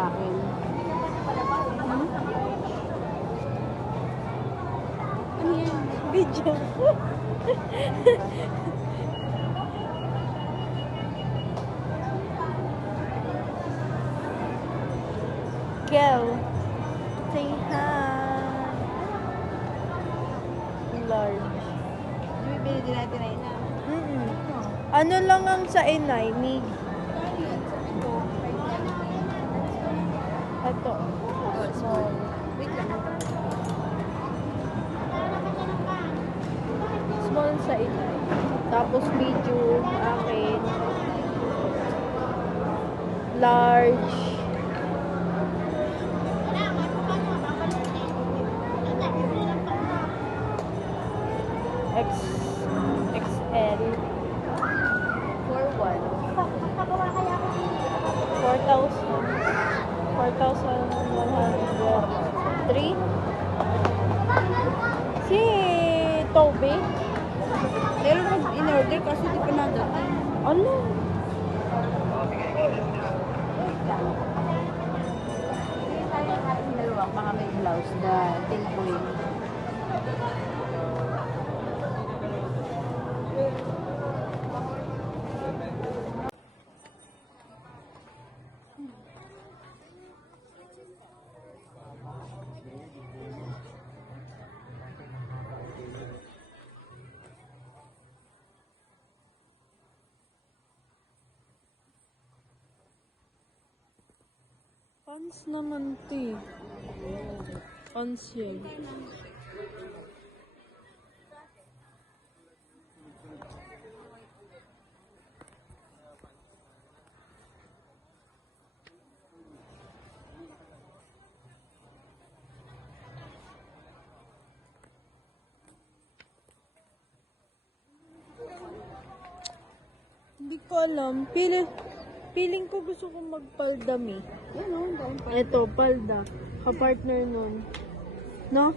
sa akin. Ano yan? Video. Go. Say hi. Large. Bibili din natin ay na. Ano lang ang sa inay? Mig. Ito. Small. Wait lang. Small sa inay. Tapos medium akin. Large. XL. For what? 4,103. Si Toby. Meron mag in-order kasi di pa nadating. Ano? Dalawa, baka may blouse na tinpoint. Pants naman, ti. Pants yun. Hindi ko alam. Feeling ko gusto kong magpaldami. Yan o, dahil pa. Ito, palda. Kapartner nun. No?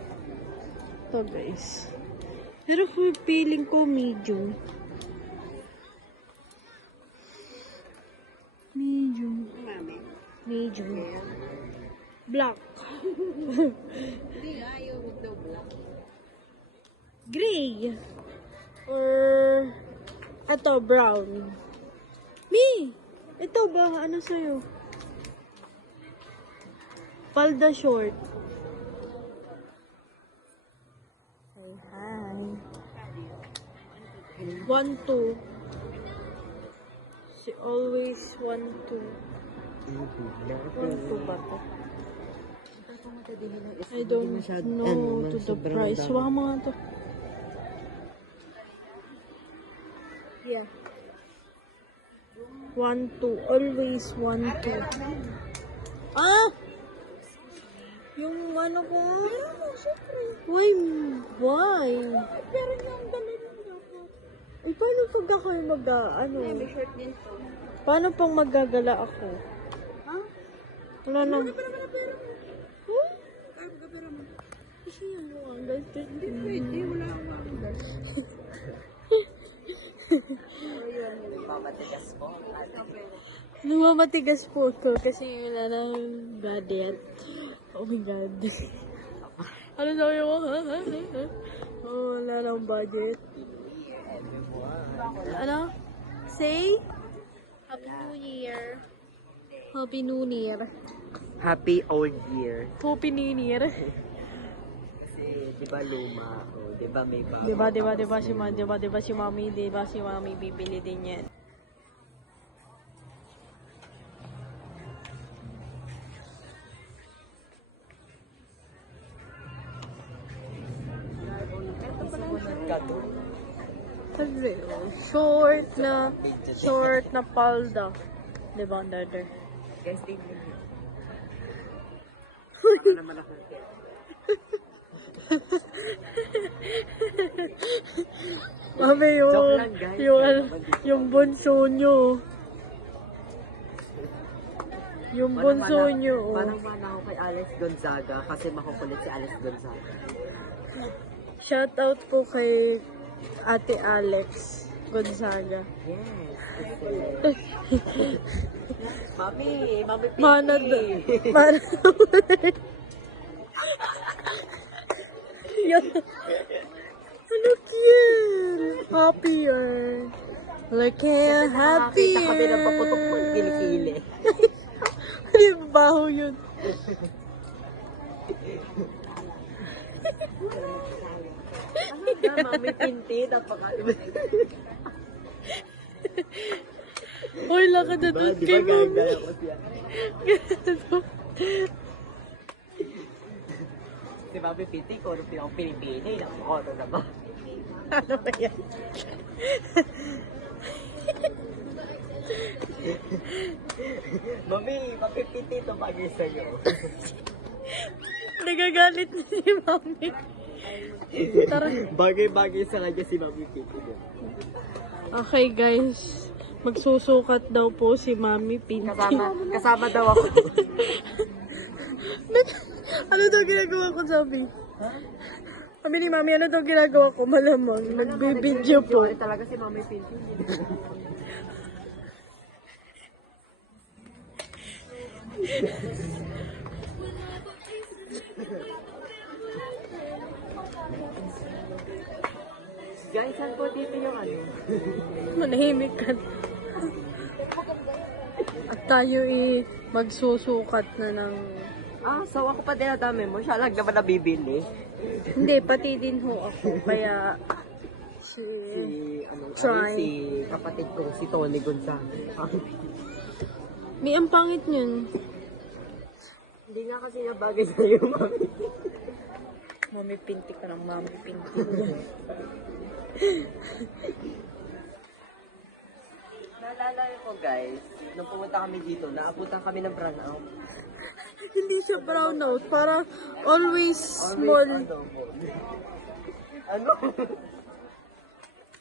Ito, guys. Pero feeling ko medium. Medium. Mami. Medium. Black. Hindi nga, ayaw daw black. Gray. Or, ito, brown. Me! Ito ba? Ano sa'yo? Palda short. Say hi. 1-2. She always 1-2. 1-2 ba to? I don't know to the price. Wala mga to. Yeah. 1-2. Always 1-2. Ah! Yung ano ko? Why? Why? Pero yung dala lang dapat. Eh, paano pag ako yung ano? May shirt din to. Paano pang magagala ako? Ha? Wala na. Ano pera mo? Huh? Kaya magkapera mo. Kasi yan mo ang guys. Hindi pwede, wala akong makakabas. Namamatigas po ko kasi wala na budget. Oh my god. Ano sabi mo? Ha? Oh, wala na budget. Ano? Say? Happy New Year. Happy New Year. Happy Old Year. Happy New Year. Kasi, di ba luma? O, di ba may bago? Diba si Mami bibili din yan. Sabi, short na palda. Diba, under there? Guys, tingnan niyo. Ako naman ako. Mami, Joke lang, guys. yung bunso nyo. Yung bunso nyo. Parang mana ako kay Alex Gonzaga kasi makukulit si Alex Gonzaga. Shout out po kay Ate Alex Gonzaga. Yes. Kasi, Mami, Mami Pinky. Mana. Yan. Ano cute? Happier. Look how happy. Nakakita kami ng paputok mo, kilikili. Hindi baho yun. Mami Pinky, napaka... Uy, lakad na doon Di kay ba mami. gagala ko siya? Si Mami Pinky, kung ano pinipili, nakukono na ba? Ano ba yan? Mami, Mami Pinky, ito bagay sa'yo. Nagagalit na si mami. Tara. Bagay-bagay sa kanya si Mami Pinky. Okay guys, magsusukat daw po si Mami Pinky. Kasama daw ako. Ano daw ginagawa ko, sabi? Sabi ni Mami, ano daw ginagawa ko? Malamang, nagbibideo po. Talaga si Mami Pinky. Guys, saan po dito yung ano? Manahimik ka. At tayo magsusukat na ng... So ako pa dinadami mo? Siya lang naman nabibili. Hindi, pati din ho ako. Kaya Si, Try. si kapatid ko, si Tony Gonzalez. may ang pangit yun. Hindi nga kasi nabagay sa'yo, Mami. Mami Pinky ka ng Mami Pinky. Naalala ko guys, nung pumunta kami dito, naabutan kami ng brownout. Hindi siya brownout. Para always small. Ano?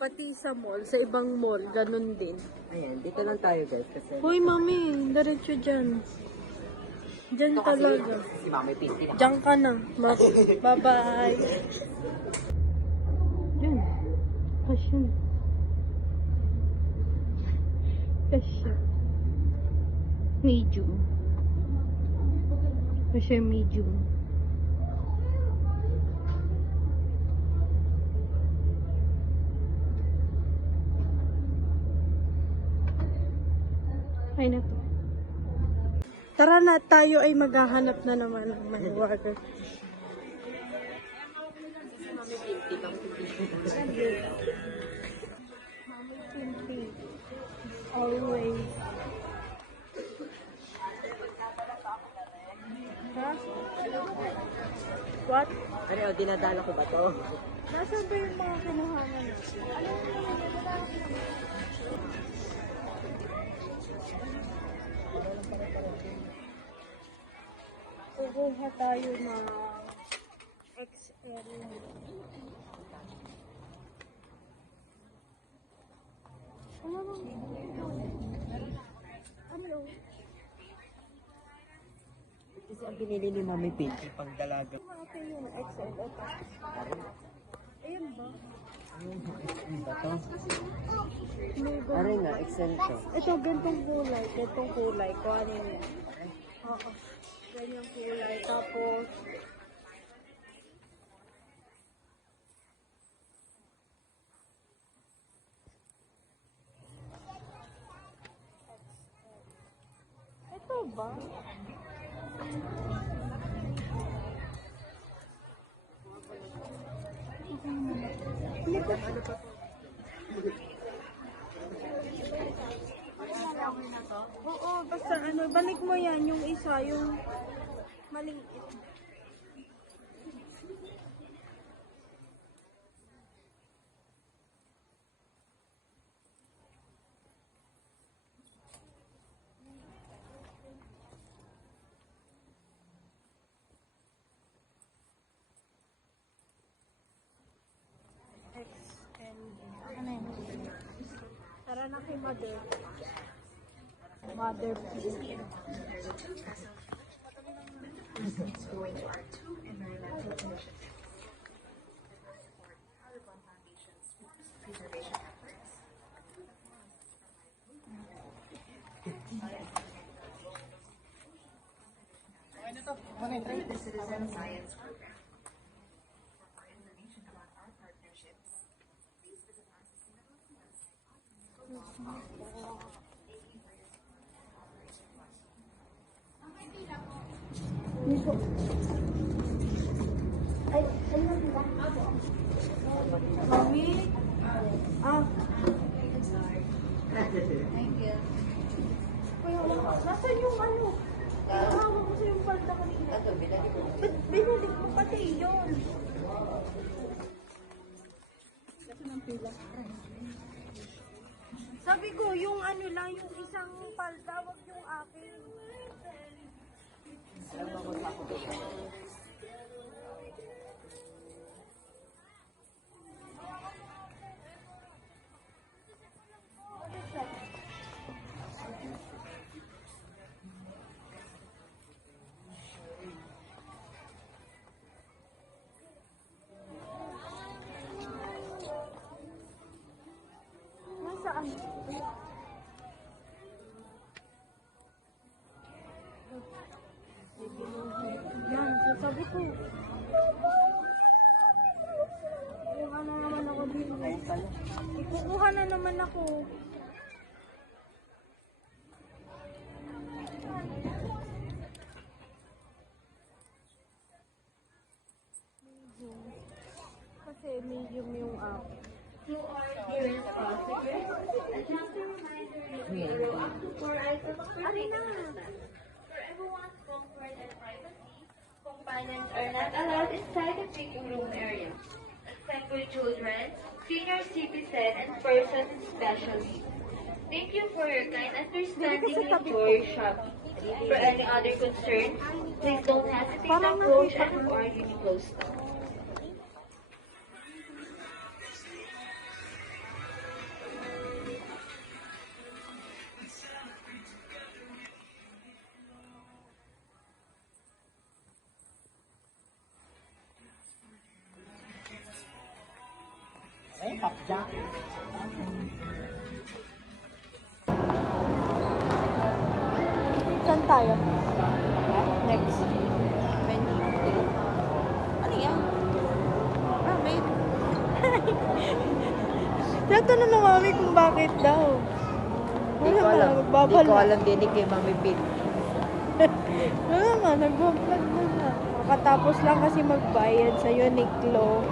Pati sa mall, sa ibang mall, ganun din. Ayan, dito lang tayo guys. Kasi Hoy, Mami, diretso dyan. Dyan ito kasi talaga. si Mami Pinky. Diyan ka na. Bye-bye. Yun. Kasya na. Kasya. Medium. Kasya medium. Ay na to. Tara na, tayo ay maghahanap na naman ng mahiwaga. Always. Ha? What? Ano, dinadala ko ba to? Nasaan ba yung mga kinuhanan natin? Kukuha tayo ng XL. Ano? Kasi ang binili ni Mami Pinky pang dalaga. Ate yung XL. Ito. Ayan ba? Ano ba to? May ba? Ano nga, Excel to. Ito, gantong kulay. Gantong kulay. Kuhanin mo. Oo. Ganyang kulay. Tapos, ito ba? Oo, basta ano, balik mo yan, yung isa, yung maliit. XL. Ano yun? Tara na kay Mother. Mother, please. science program. For more information about our partnerships, please visit our sustainability website. Mami? Ah. Thank you. Nasaan yung ano? Hawak ko sa yung palda kanina. Ba't binalik mo pati yun? Sabi ko, yung ano lang, yung isang palda, wag yung akin. Nasaan? Yan, sabi ko. Kukuha na naman ako dito. Ikukuha na naman ako. Kasi medium yung akin. To our dearest passengers, a gentle reminder that we allow up to 4 items per ticket. For everyone's comfort and privacy, companions are not allowed inside the picking room area, except for children, senior citizens, and persons especially. Thank you for your kind understanding and enjoy shopping. For any other concern, please don't hesitate to approach any of our Uniqlo stores. Saan tayo? Next. Menu. Ano yan? Ah, may... Tatanong na mami kung bakit daw. Hindi ko alam. Hindi ko alam din kay Mami Pin. Wala nga, nag-vlog na nga. Makatapos lang kasi magbayad sa Uniqlo.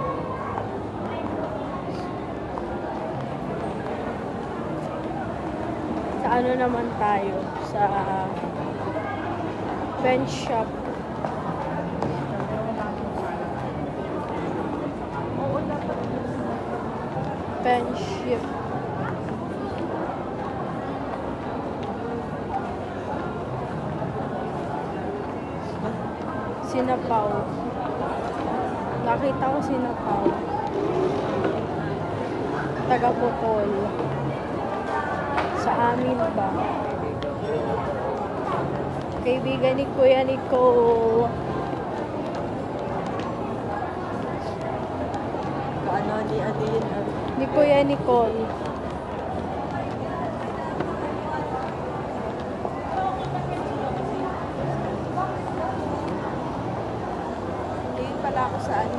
Sa ano naman tayo? Sa bench shop. Bench shop. Sinapaw. Nakita ko sinapaw. Taga-Pukol. Sa amin ba? Kaibigan ni Kuya Nico. Ano yun? Ni Kuya Nicole. Hindi pala ako sa ano.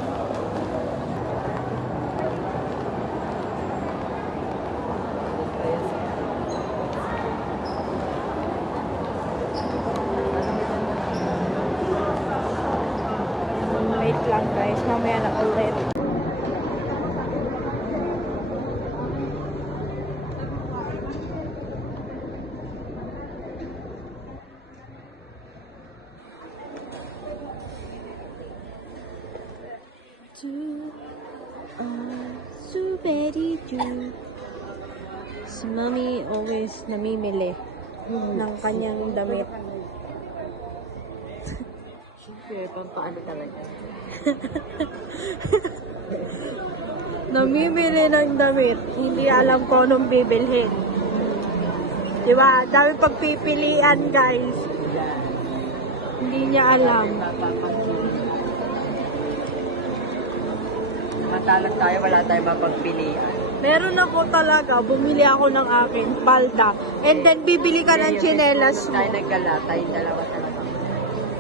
Wait lang guys, mamaya na ulit. So very true. Si Mami always namimili ng kanyang damit. Siyempre, pampaano talaga. Namimili ng damit. Hindi alam ko anong bibilhin. Diba? Dami pagpipilian guys. Hindi niya alam. Matalas tayo, wala tayong mapagpilian. Meron ako talaga. Bumili ako ng akin. Palda. And then bibili ka ng tsinelas Tayo mo. nagkala, tayong dalawa talaga.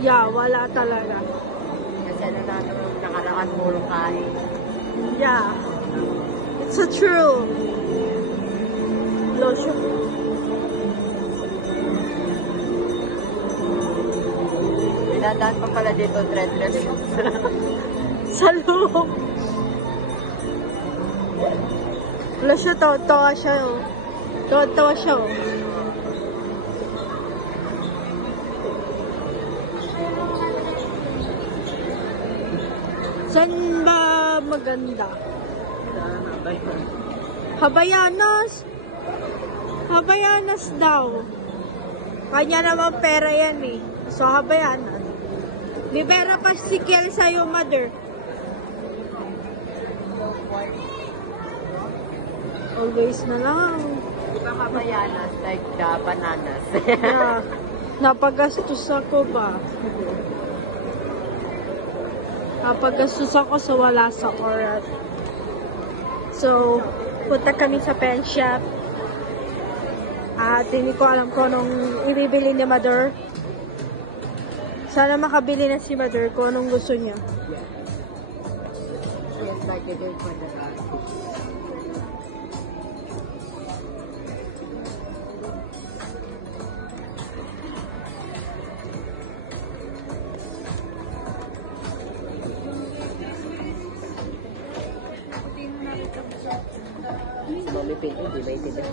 Yeah, wala talaga. na naman nakaraan puro kain. Yeah. It's a true lotion. Pinadaan pa pala dito, threadless. Sa loob. Wala siya, tawa siya. Oh. Tawa siya. Oh. Saan ba maganda? Habayanas. Habayanas daw. Kanya naman pera yan eh. So, Habayanas. May pera pa si Kiel sa'yo, mother. Always na lang. Di ba kabayanas, like the bananas? Yeah. Napagastos ako ba? Napagastos ako sa wala sa oras. So, punta kami sa pen shop. At hindi ko alam kung anong ibibili ni mother. Sana makabili na si mother kung anong gusto niya. Yes, like it is for the Mami Pinto, di ba itindihan?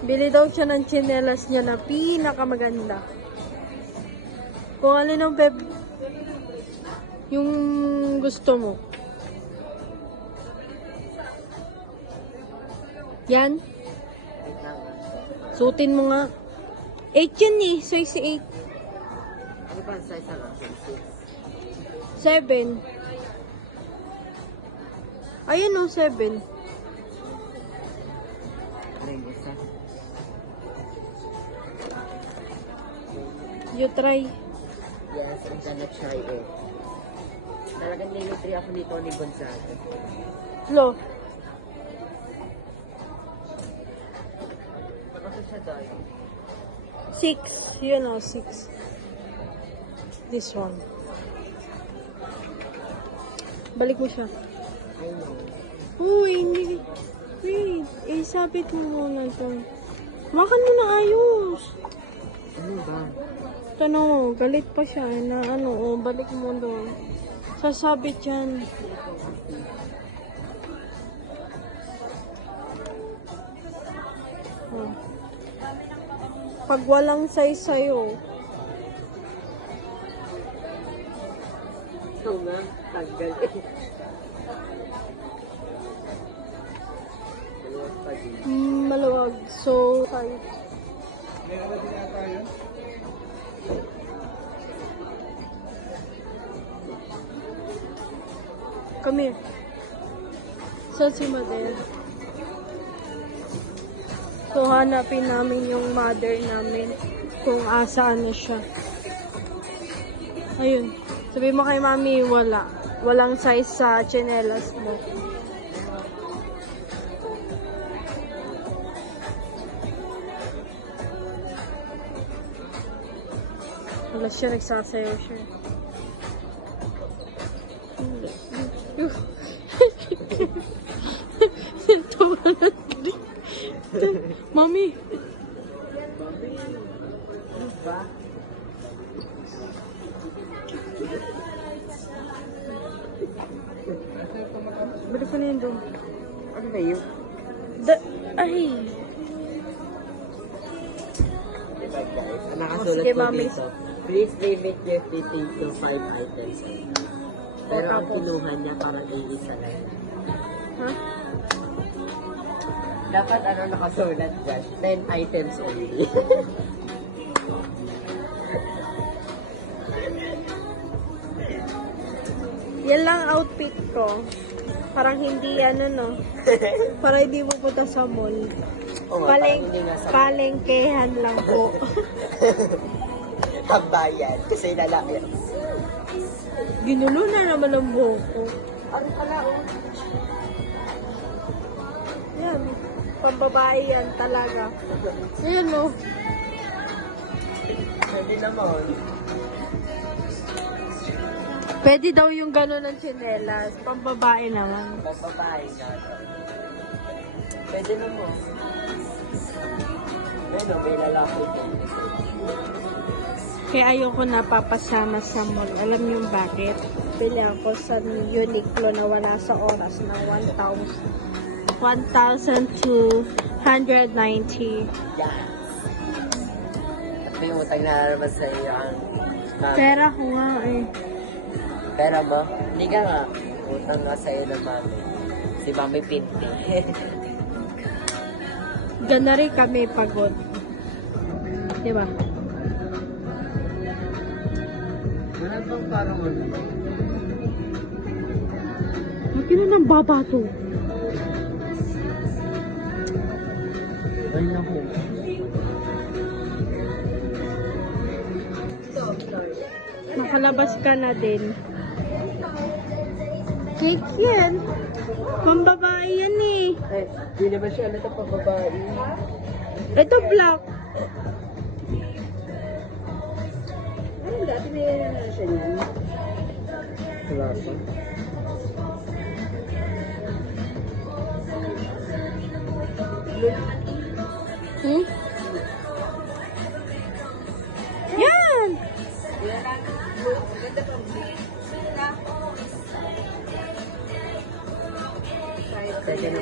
Bili daw siya ng tsinelas niya na pinakamaganda. Kung ano ng yung gusto mo. Yan. Suotin mo nga. 8 yun eh. Size 8. Ano ba ang size na lang? 7. Ayun o, 7. Ring isa. You try. Yes, I'm gonna try it. Talagang nilitri ako nito ni Gonzaga. Lo. Kasi siya tayo. 6. Yun o, 6. This one. Balik mo siya. I know. Uy, hindi. Wait. Sabit mo muna ito. Makan mo na ayos. Ano ba? Tanong, galit pa siya na ano, balik mo doon. Sasabit yan. Oh. Pag walang size sa'yo, Ito nga, tanggal eh. Dalawang pag-ibig. maluwag. So, tight. Come here. Saan si mother? So, hanapin namin yung mother namin kung asaan na siya. Ayun. Sabi mo kay mami, wala. Walang size sa tsinelas mo. Wala siya, nagsasayaw siya. Mami! Ano ba? Balik ko na yun doon. Ano ba yun? Ay! Diba guys? Nakasulat Sige, ko mami. dito. Please limit your fitting to 5 items. Pero ang Tapos? kinuha niya parang iisa lang. Ha? Dapat ano nakasulat dyan? 10 items only. Yan lang outfit ko. Parang hindi ano no. Para hindi pupunta sa mall. Oo nga, parang hindi nga sa Palengkehan lang po. tambayan. Kasi lalaki. Ginulo na naman ang buhok ko. Ano pala? Yan. Pambabae yan talaga. Ayan o. Pwede naman. Pwede daw yung gano'n ng tsinelas. Pambabae naman. Pagbabae nga. Pwede naman. Ano, may lalaki ko. Kaya ayoko napapasama sa mall. Alam niyo bakit? Pili ako sa Uniqlo na wala sa oras na 1,290. Yes. At may utang na naman sa iyo ang mami. Pera ko nga eh. Pera mo? Hindi ka nga. Utang nga sa iyo ng mami. Si Mami Pinti. Gana rin kami pagod. Diba? Wala bang parang ano? Magkano ng baba to? Ay, naku. Makalabas ka na din. Cake yan. Pambabae yan eh. Eh, di naman siya ano pang babae. Ito black. Ano dati may na siya niyan? Wala pa. Hmm? Yan! Pwede na.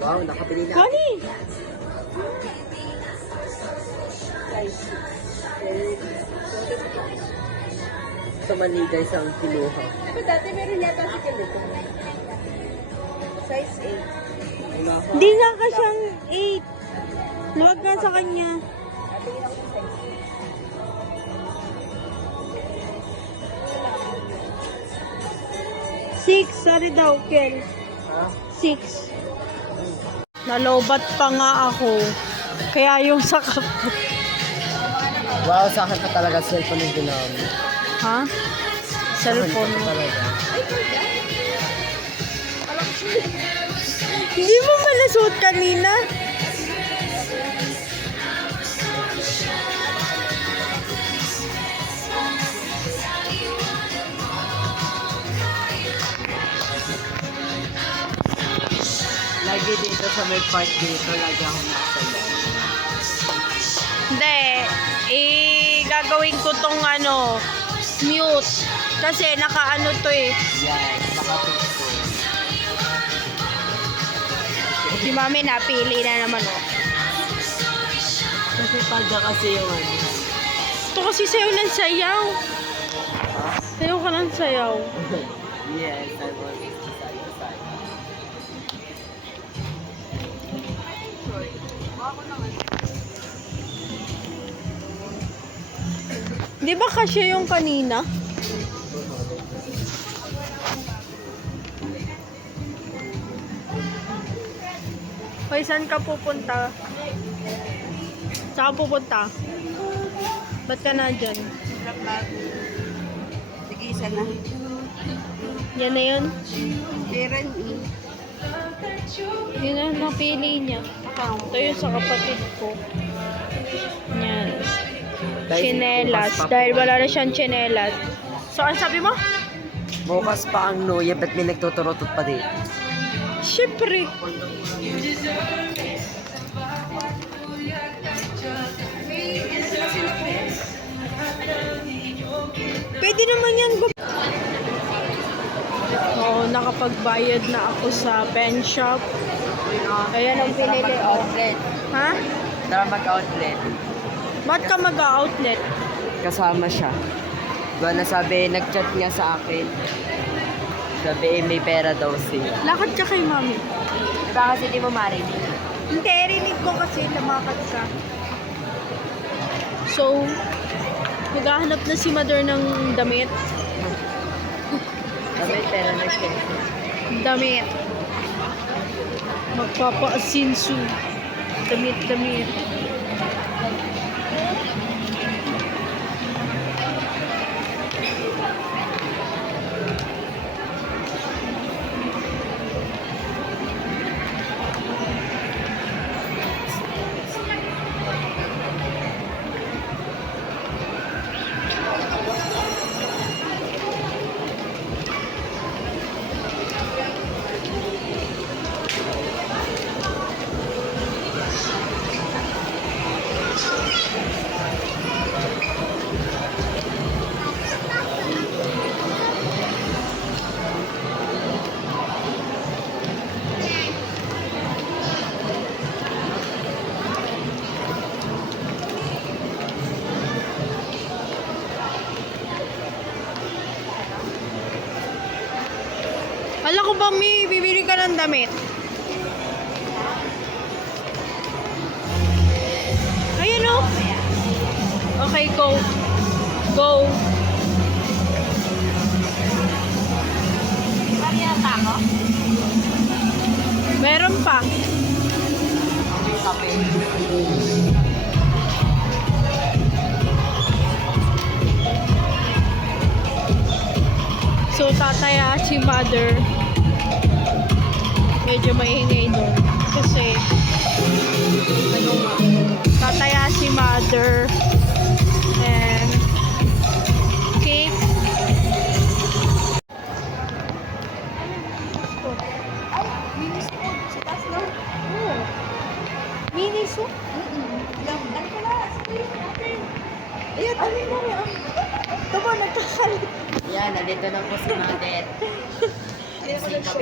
Wow, nakabili na. Connie! Ito mali guys ang kinuha. Diba dati meron yata si ganito? Size 8. Wala ka. Hindi nga ka siyang 8. Luwag nga sa kanya. Six, sorry daw, Ken. Ha? 6. Nalobat pa nga ako. Kaya yung sa Wow, sa akin pa talaga cellphone yung ginamit. Ha? Cellphone Sa akin mo. pa talaga. Hindi mo malasot kanina? Lagi dito sa may part dito, lagi ako nakasaya. Hindi. Gagawin ko tong ano, mute. Kasi nakaano to eh. Yes, nakapit ko. Si mami napili na naman oh. Kasi pagka kasi yung ano. Ito kasi sayo ng sayaw. Sayaw ka ng sayaw. Yes, I want it to satisfy. Di ba kasi yung kanina? Hoy, saan ka pupunta? Saan ka pupunta? Ba't ka na dyan? Sige, isa na. Yan na yun? Meron eh. Yun na napili niya. Ito yung sa kapatid ko. Yan. Chinelas. Dahil wala na siyang chinelas. So, ang sabi mo? Bukas pa ang New Year, ba't may nagtuturotot pa dito? Siyempre. Pwede naman yan. Oo, nakapagbayad na ako sa pen shop. Ayan ang pinili. Oh. Outlet. Ha? Tara mag-outlet. Ba't ka mag-outlet? Kasama siya. Diba nasabi, nag-chat nga sa akin. Sabi, may pera daw siya. Lakad ka kay mami. Diba kasi di mo marinig? Hindi, rinig ko kasi lumakad ka. So, maghahanap na si mother ng damit. Sabi, pera na siya. Damit. Magpapa-asinsu. Damit. Hala ko ba, Mi? Bibili ka ng damit? Ayan o. Okay, go. Go. Meron pa. Kape. So, tataya si mother. Medyo maingay doon. Kasi, ano nga, tataya si mother. And, cake. Miniso? Ayan, ano mo yan? Tama, nagkakalit. Yan, nandito na po si Madet.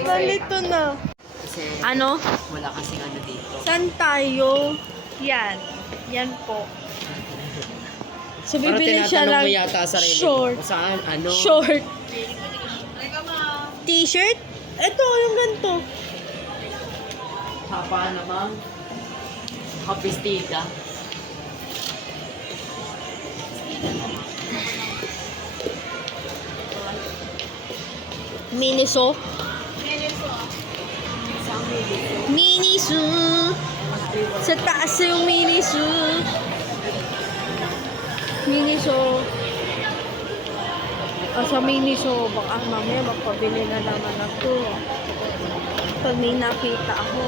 Nalito na. Kasi Ano? wala kasing ano dito. Saan tayo? Yan. Yan po. So, Parang bibili siya tinatanong ng mo yata sa sarili mo short. kung saan, ano. Short. T-shirt? Ito, yung ganito. Hapa namang kapistida. Miniso. Miniso. Sa taas yung miniso. Miniso. Sa miniso, baka mamaya magpabili na naman ako. Pag may nakita ako.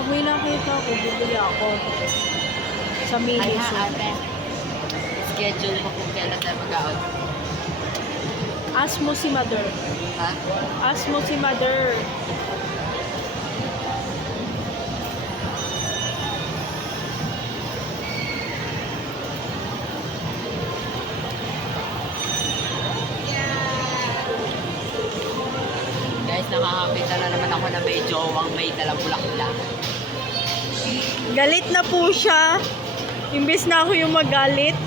Pag may nakita ako, bibili ako. Sa miniso. Schedule mo kung kailan tayo mag-out. Ask mo si mother. Ha? Ask mo si mother. Guys, nakakapita na naman ako na may jowang may dalang bulaklak. Galit na po siya. Imbes na ako yung magalit.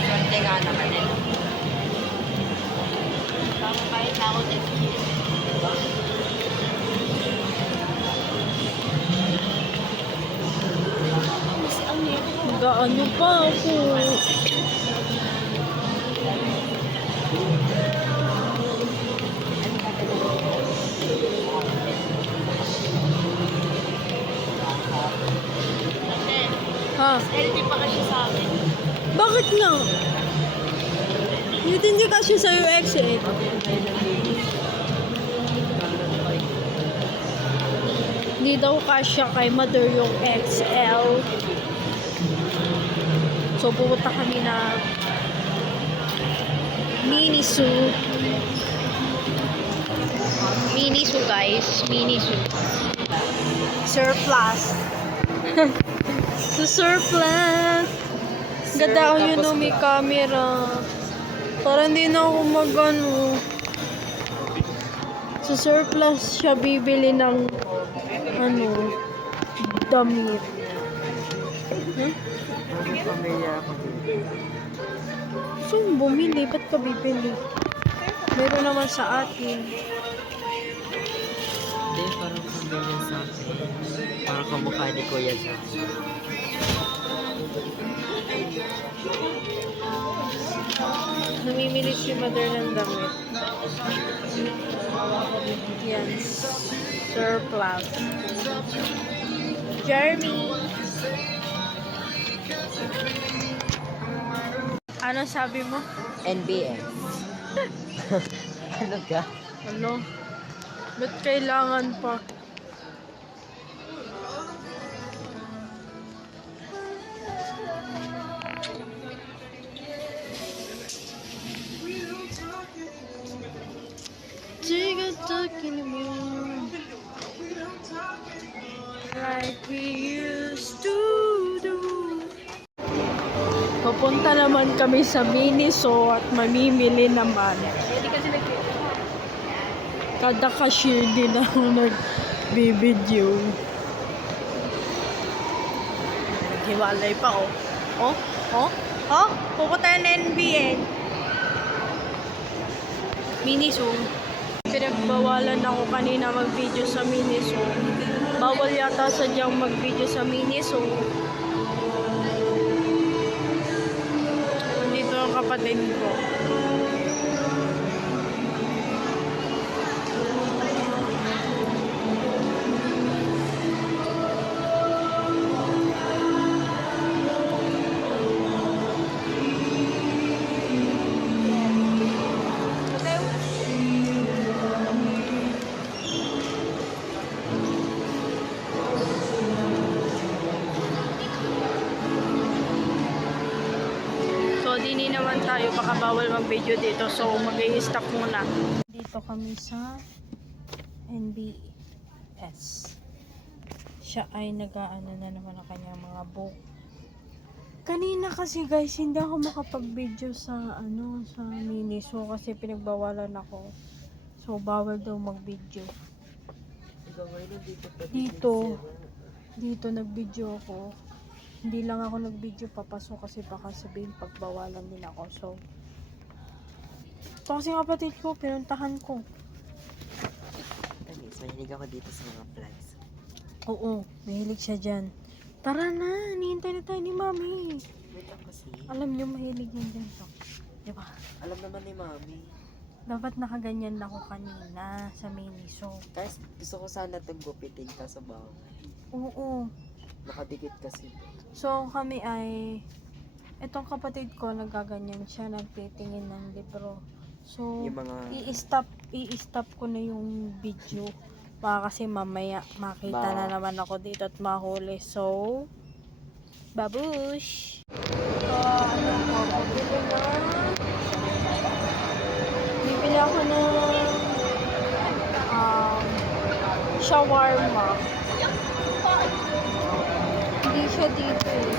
Swerte nga naman eh. Papapahit na ako this year. Gaano pa ako. Ha? Hindi pa kasi sa akin. Bakit nga? Hindi kasi sa'yo ex eh. Hindi daw kasya kay mother yung XL. So, pupunta kami na Miniso. Miniso, guys. Miniso. Surplus. So, surplus. Ganda yun no, may camera. Para hindi na ako magano. So, surplus siya bibili ng ano, damit. Huh? Pamilya ako. So, bumili. Ba't ka bibili? Meron naman sa atin. Hindi, parang pamilya sa akin. Parang kamukha ni Kuya sa akin. Namimili si mother ng damit. Yan. Surplus. Jeremy! Ano sabi mo? NBS. Ano ka? Ano? Ba't kailangan pa? Talking about like we used to do. Papunta naman kami sa Miniso at mamimili naman. Kada cashier din ako nag-video. Hiwalay pa oh. Oh? Oh? Oh, pupunta na NBA. Miniso. Pinagbawalan ako kanina mag-video sa Miniso. Bawal yata sadyang mag-video sa Miniso. Dito ang kapatid ko. So, dini naman tayo, baka bawal mag-video dito. So, mag-i-stop muna. Dito kami sa NBS. Siya ay nag-aano na naman ang kanyang mga book. Kanina kasi guys, hindi ako makapag-video sa sa Miniso kasi pinagbawalan ako. So, bawal daw mag-video. Dito nag-video ako. Hindi lang ako nag-video papasok kasi baka sabihin pagbawalan din ako. So, ito kasi kapatid ko, pinuntahan ko. Tamis, mahilig ako dito sa mga flags. Oo, mahilig siya dyan. Tara na, nihintay na tayo ni Mami. Wait lang kasi. Alam niyo, mahilig yan dyan. So, diba? Alam naman ni Mami. Dapat nakaganyan ako kanina sa Miniso. Guys, gusto ko sana itong gupitin ka sa bahay. Oo. Nakadikit kasi. So, kami ay, itong kapatid ko, nagaganyan siya, nagtitingin ng libro. So, Yung mga... i-stop ko na yung video. Baka kasi mamaya makita na naman ako dito at mahuli. So, babush! So, bibili ako ng shawarma. Hindi siya dito eh.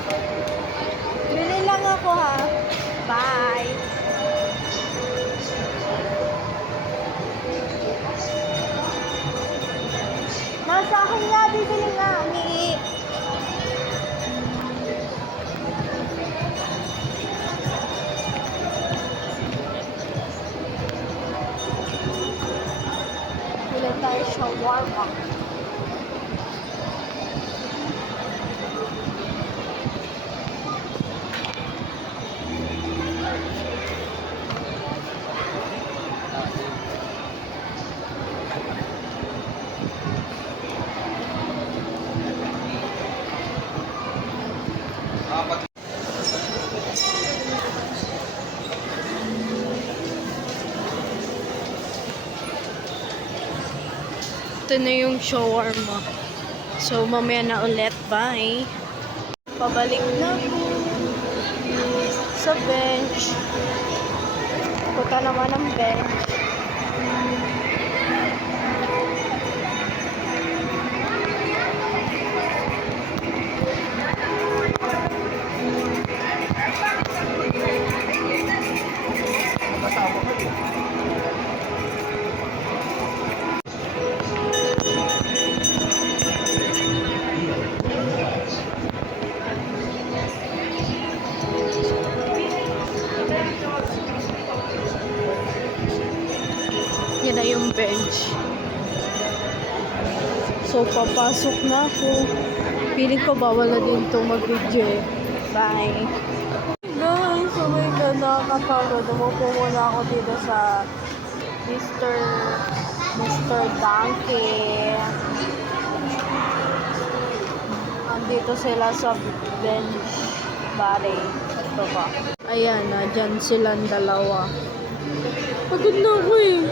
Bili lang ako ha. Bye! Nasa akin nga, bibili nga. Ni... Bili tayo shawarma. Ito na yung shawarma. So, mamaya na ulit. Bye! Pabalik na po sa bench. Punta naman ang bench. Yan na yung bench. So, papasok na ako. Feeling ko bawal na din ito mag-video eh. Bye! Guys, oh my God, nakakapagod. Umupo muna ako dito sa Mr. Donkey. Andito sila sa bench. Bari. Ito ba? Ayan, dyan silang dalawa. Pagod na ako eh.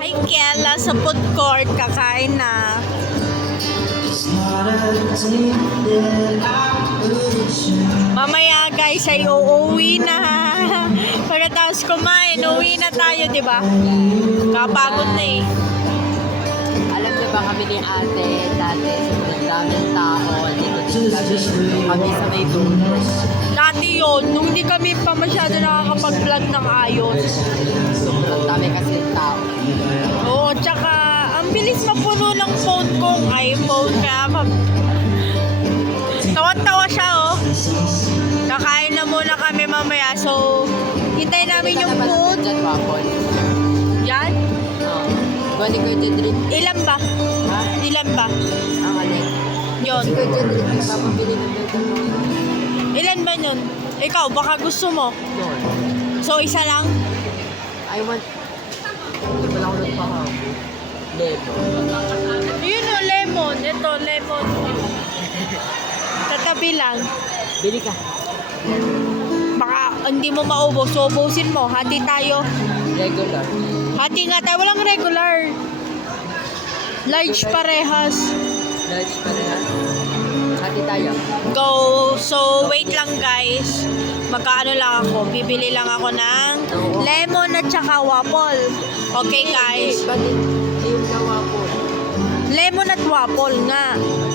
Hi Kiela, sa food court, kakain na. Mamaya guys ay uuwi na. Pagkatapos kumain, uuwi na tayo, di ba? Kapagod na eh. Alam niyo ba kami ni ate, dati, sobrang daming tao, kami sa may bundok. Dati yun, nung hindi kami pa masyado nakakapag-vlog ng ayos. Sobrang dami kasi tao. Oo, tsaka ang bilis mapuno ng phone kong iPhone. Kaya tawa-tawa siya oh. Kakain na muna kami waffle. Yan? Oo. Kuha ni Kuya Jedrick. Ilan ba? Ha? Ilan ba? Ang alin. Yon. Si Kuya Jedrick, may papabili ng dito. Ilan ba yun? Ikaw, baka gusto mo. Yun. So, isa lang? I want... Hindi pala ako nagpahapon. Lemon. Yun o, lemon. Ito, lemon. Tatabi lang. Bili ka. Baka hindi mo maubos. So, ubusin mo. Hati tayo. Regular. Hati nga tayo. Walang regular. Large parehas. Large pa rin ha. Hati tayo. Go. So, wait lang guys. Magkaano lang ako. Bibili lang ako ng lemon at saka waffle. Okay guys. Bakit? Ayun na waffle. Lemon at waffle nga.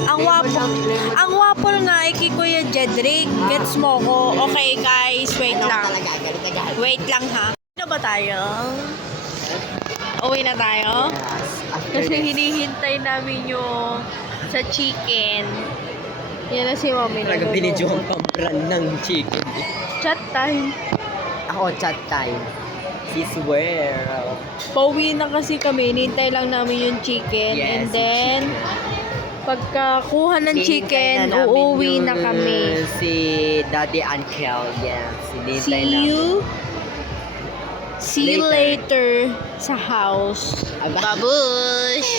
Ang waffle nga ay kay Kuya Jedrick. Gets mo ko. Okay guys, wait lang. Talaga, galit na galit. Wait lang ha. Ano ba tayo? Uwi na tayo? Yes. After Kasi this. hinihintay namin yung sa chicken. Yan na si Mami. Talaga binidyo ang pampran ng chicken. Chat time. Ako, chat time. She swear. Pauwi na kasi kami. Hinihintay lang namin yung chicken. Yes, And then, pagkakuha ng chicken, uuwi na kami. Si Daddy Uncle. Yes. Sinintay See namin. you. See you Later. later sa house. Aba. Babush!